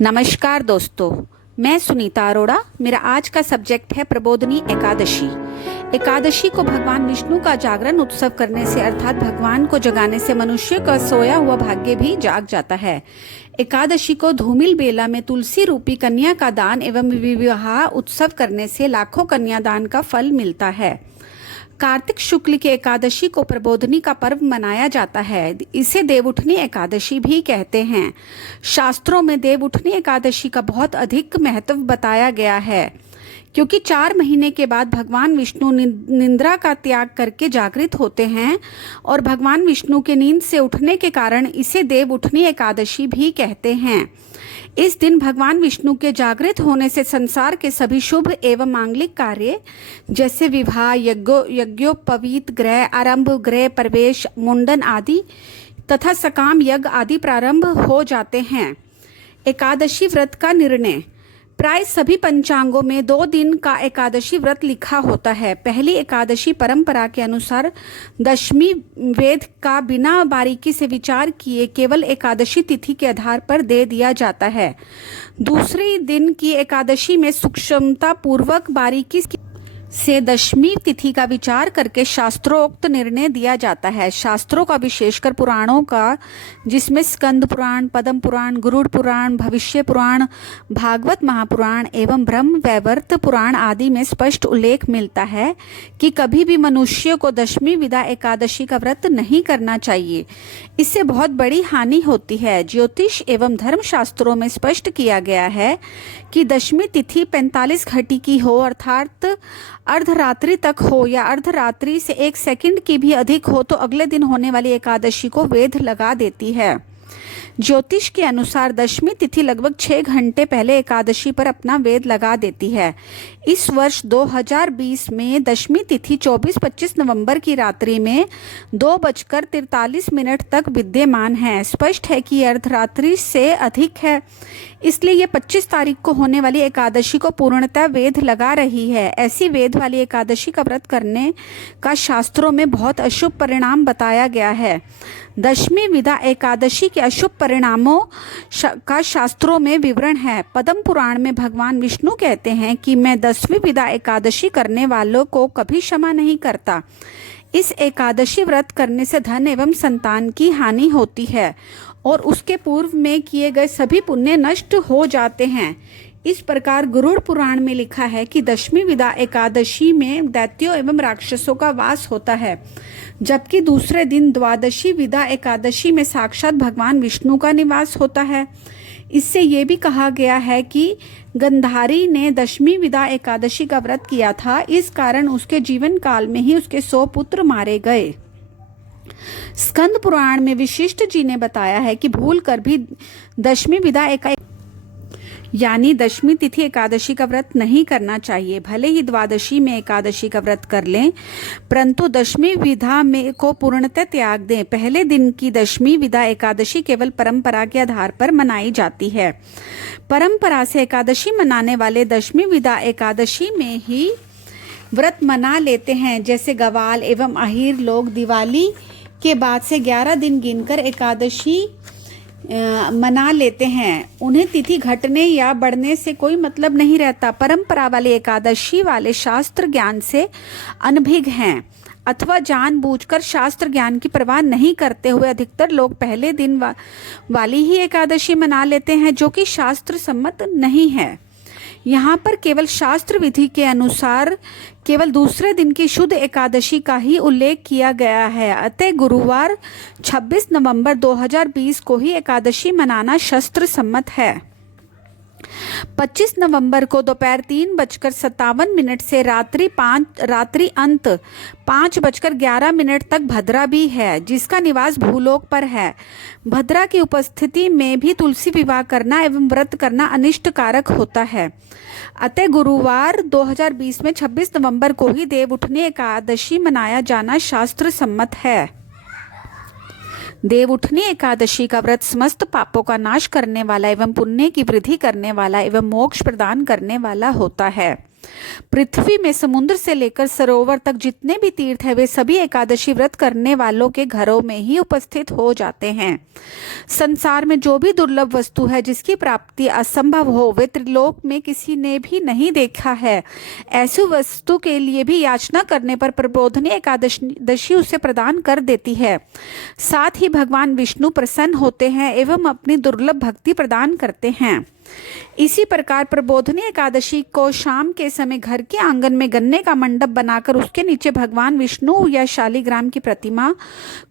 नमस्कार दोस्तों, मैं सुनीता अरोड़ा। मेरा आज का सब्जेक्ट है प्रबोधनी एकादशी। एकादशी को भगवान विष्णु का जागरण उत्सव करने से अर्थात भगवान को जगाने से मनुष्य का सोया हुआ भाग्य भी जाग जाता है। एकादशी को धूमिल बेला में तुलसी रूपी कन्या का दान एवं विवाह उत्सव करने से लाखों कन्यादान का फल मिलता है। कार्तिक शुक्ल की एकादशी को प्रबोधनी का पर्व मनाया जाता है। इसे देवउठनी एकादशी भी कहते हैं। शास्त्रों में देवउठनी एकादशी का बहुत अधिक महत्व बताया गया है, क्योंकि 4 महीने के बाद भगवान विष्णु निद्रा का त्याग करके जागृत होते हैं और भगवान विष्णु के नींद से उठने के कारण इसे देवउठनी एकादशी भी कहते हैं। इस दिन भगवान विष्णु के जागृत होने से संसार के सभी शुभ एवं मांगलिक कार्य जैसे विवाह, यज्ञोपवीत, गृह आरंभ, गृह प्रवेश, मुंडन आदि तथा सकाम यज्ञ आदि प्रारंभ हो जाते हैं। एकादशी व्रत का निर्णय। प्राय सभी पंचांगों में 2 दिन का एकादशी व्रत लिखा होता है। पहली एकादशी परंपरा के अनुसार दशमी वेद का बिना बारीकी से विचार किए केवल एकादशी तिथि के आधार पर दे दिया जाता है। दूसरे दिन की एकादशी में सूक्ष्मता पूर्वक बारीकी से दशमी तिथि का विचार करके शास्त्रोक्त निर्णय दिया जाता है। शास्त्रों का विशेषकर पुराणों का, जिसमें स्कंद पुराण, पद्म पुराण, गरुड़ पुराण, भविष्य पुराण, भागवत महापुराण एवं ब्रह्म वैवर्त पुराण आदि में स्पष्ट उल्लेख मिलता है कि कभी भी मनुष्य को दशमी विदा एकादशी का व्रत नहीं करना चाहिए। इससे बहुत बड़ी हानि होती है। ज्योतिष एवं धर्म शास्त्रों में स्पष्ट किया गया है कि दशमी तिथि 45 घटी की हो, अर्थात अर्धरात्रि तक हो या अर्धरात्रि से 1 सेकंड की भी अधिक हो तो अगले दिन होने वाली एकादशी को वेध लगा देती है। ज्योतिष के अनुसार दशमी तिथि लगभग 6 घंटे पहले एकादशी पर अपना वेद लगा देती है। इस वर्ष 2020 में दशमी तिथि 24-25 नवंबर की रात्रि में 2:43 तक विद्यमान है। स्पष्ट है कि अर्धरात्रि से अधिक है, इसलिए ये 25 तारीख को होने वाली एकादशी को पूर्णतः वेद लगा रही है। ऐसी वेद वाली एकादशी का व्रत करने का शास्त्रों में बहुत अशुभ परिणाम बताया गया है। दशमी विदा एकादशी के अशुभ परिणामों का शास्त्रों में विवरण है। पद्म पुराण में भगवान विष्णु कहते हैं कि मैं 10वीं विदा एकादशी करने वालों को कभी क्षमा नहीं करता। इस एकादशी व्रत करने से धन एवं संतान की हानि होती है और उसके पूर्व में किए गए सभी पुण्य नष्ट हो जाते हैं। इस प्रकार गरुड़ पुराण में लिखा है कि दशमी विदा एकादशी में दैत्यों एवं राक्षसों का वास होता है, जबकि दूसरे दिन द्वादशी विदा एकादशी में साक्षात भगवान विष्णु का निवास होता है। इससे ये भी कहा गया है कि गंधारी ने दशमी विदा एकादशी का व्रत किया था, इस कारण उसके जीवन काल में ही उसके 100 पुत्र मारे गए। स्कंद पुराण में वशिष्ठ जी ने बताया है कि भूल कर भी दशमी विदा यानी दशमी तिथि एकादशी का व्रत नहीं करना चाहिए। भले ही द्वादशी में एकादशी का व्रत कर लें, परंतु दशमी विधा में को पूर्णतः त्याग दें। पहले दिन की दशमी विदा एकादशी केवल परंपरा के आधार पर मनाई जाती है। परंपरा से एकादशी मनाने वाले दशमी विदा एकादशी में ही व्रत मना लेते हैं। जैसे गवाल एवं अहीर लोग दिवाली के बाद से 11 दिन गिनकर एकादशी मना लेते हैं। उन्हें तिथि घटने या बढ़ने से कोई मतलब नहीं रहता। परंपरा वाले एकादशी वाले शास्त्र ज्ञान से अनभिज्ञ हैं अथवा जानबूझकर शास्त्र ज्ञान की परवाह नहीं करते हुए अधिकतर लोग पहले दिन वाली ही एकादशी मना लेते हैं, जो कि शास्त्र सम्मत नहीं है। यहाँ पर केवल शास्त्र विधि के अनुसार केवल दूसरे दिन की शुद्ध एकादशी का ही उल्लेख किया गया है। अतः गुरुवार 26 नवंबर 2020 को ही एकादशी मनाना शास्त्र सम्मत है। 25 नवंबर को दोपहर 3:57 से रात्रि अंत 5:11 तक भद्रा भी है, जिसका निवास भूलोक पर है। भद्रा की उपस्थिति में भी तुलसी विवाह करना एवं व्रत करना अनिष्टकारक होता है। अतः गुरुवार 2020 में 26 नवंबर को ही देवउठनी एकादशी मनाया जाना शास्त्र सम्मत है। देवउठनी एकादशी का व्रत समस्त पापों का नाश करने वाला एवं पुण्य की वृद्धि करने वाला एवं मोक्ष प्रदान करने वाला होता है। पृथ्वी में समुद्र से लेकर सरोवर तक जितने भी तीर्थ है वे सभी एकादशी व्रत करने वालों के घरों में ही उपस्थित हो जाते हैं। संसार में जो भी दुर्लभ वस्तु है जिसकी प्राप्ति असंभव हो, वे त्रिलोक में किसी ने भी नहीं देखा है, ऐसी वस्तु के लिए भी याचना करने पर प्रबोधनी एकादशी उसे प्रदान कर देती है। साथ ही भगवान विष्णु प्रसन्न होते हैं एवं अपनी दुर्लभ भक्ति प्रदान करते हैं। इसी प्रकार प्रबोधनी एकादशी को शाम के समय घर के आंगन में गन्ने का मंडप बनाकर उसके नीचे भगवान विष्णु या शालिग्राम की प्रतिमा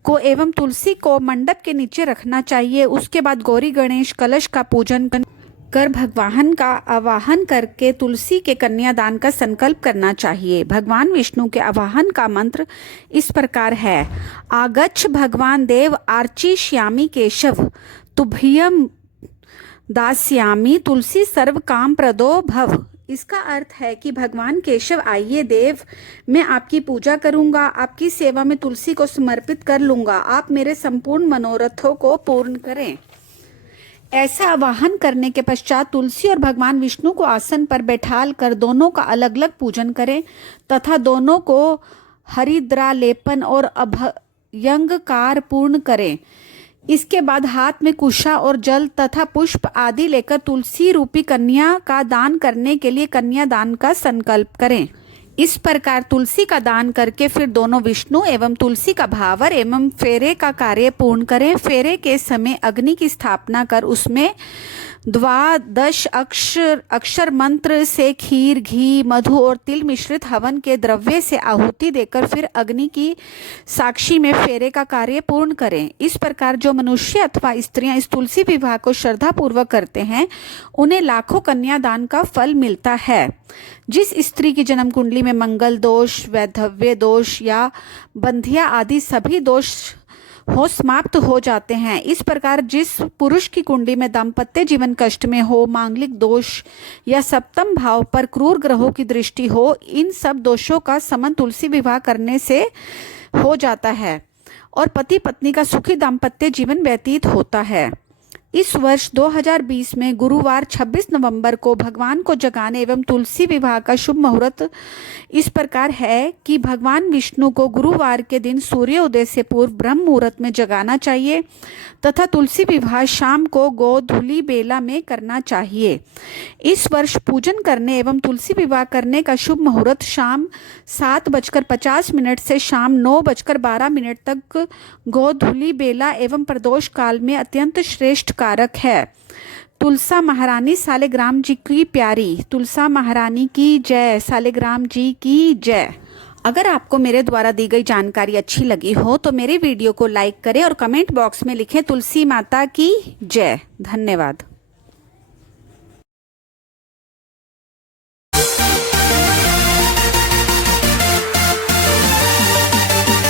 को एवं तुलसी को मंडप के नीचे रखना चाहिए। उसके बाद गौरी गणेश कलश का पूजन कर भगवान का आवाहन करके तुलसी के कन्यादान का संकल्प करना चाहिए। भगवान विष्णु के आवाहन का मंत्र इस प्रकार है: आगच्छ भगवान देव आर्चिष्यामि केशव तुभ्यं दास्यामि तुलसी सर्व काम प्रदो भव। इसका अर्थ है कि भगवान केशव आइए देव, मैं आपकी पूजा करूंगा, आपकी सेवा में तुलसी को समर्पित कर लूंगा, आप मेरे संपूर्ण मनोरथों को पूर्ण करें। ऐसा आवाहन करने के पश्चात तुलसी और भगवान विष्णु को आसन पर बैठाल कर दोनों का अलग अलग पूजन करें तथा दोनों को हरिद्रालेपन और अभयंगकार पूर्ण करें। इसके बाद हाथ में कुशा और जल तथा पुष्प आदि लेकर तुलसी रूपी कन्या का दान करने के लिए कन्यादान का संकल्प करें। इस प्रकार तुलसी का दान करके फिर दोनों विष्णु एवं तुलसी का भावर एवं फेरे का कार्य पूर्ण करें। फेरे के समय अग्नि की स्थापना कर उसमें 12 अक्षर मंत्र से खीर, घी, मधु और तिल मिश्रित हवन के द्रव्य से आहुति देकर फिर अग्नि की साक्षी में फेरे का कार्य पूर्ण करें। इस प्रकार जो मनुष्य अथवा स्त्रियां इस तुलसी विवाह को श्रद्धापूर्वक करते हैं उन्हें लाखों कन्यादान का फल मिलता है। जिस स्त्री की जन्म कुंडली में मंगल दोष, वैधव्य दोष या बंधिया आदि सभी दोष हो समाप्त हो जाते हैं। इस प्रकार जिस पुरुष की कुंडली में दाम्पत्य जीवन कष्ट में हो, मांगलिक दोष या सप्तम भाव पर क्रूर ग्रहों की दृष्टि हो, इन सब दोषों का समन तुलसी विवाह करने से हो जाता है और पति पत्नी का सुखी दाम्पत्य जीवन व्यतीत होता है। इस वर्ष 2020 में गुरुवार 26 नवंबर को भगवान को जगाने एवं तुलसी विवाह का शुभ मुहूर्त इस प्रकार है कि भगवान विष्णु को गुरुवार के दिन सूर्योदय से पूर्व ब्रह्म मुहूर्त में जगाना चाहिए तथा तुलसी विवाह शाम को गोधूली बेला में करना चाहिए। इस वर्ष पूजन करने एवं तुलसी विवाह करने का शुभ मुहूर्त शाम 7:50 से शाम 9:12 तक गोधूली बेला एवं प्रदोष काल में अत्यंत श्रेष्ठ कारक है। तुलसा महारानी सालिग्राम जी की प्यारी, तुलसा महारानी की जय, सालिग्राम जी की जय। अगर आपको मेरे द्वारा दी गई जानकारी अच्छी लगी हो तो मेरे वीडियो को लाइक करें और कमेंट बॉक्स में लिखें तुलसी माता की जय। धन्यवाद।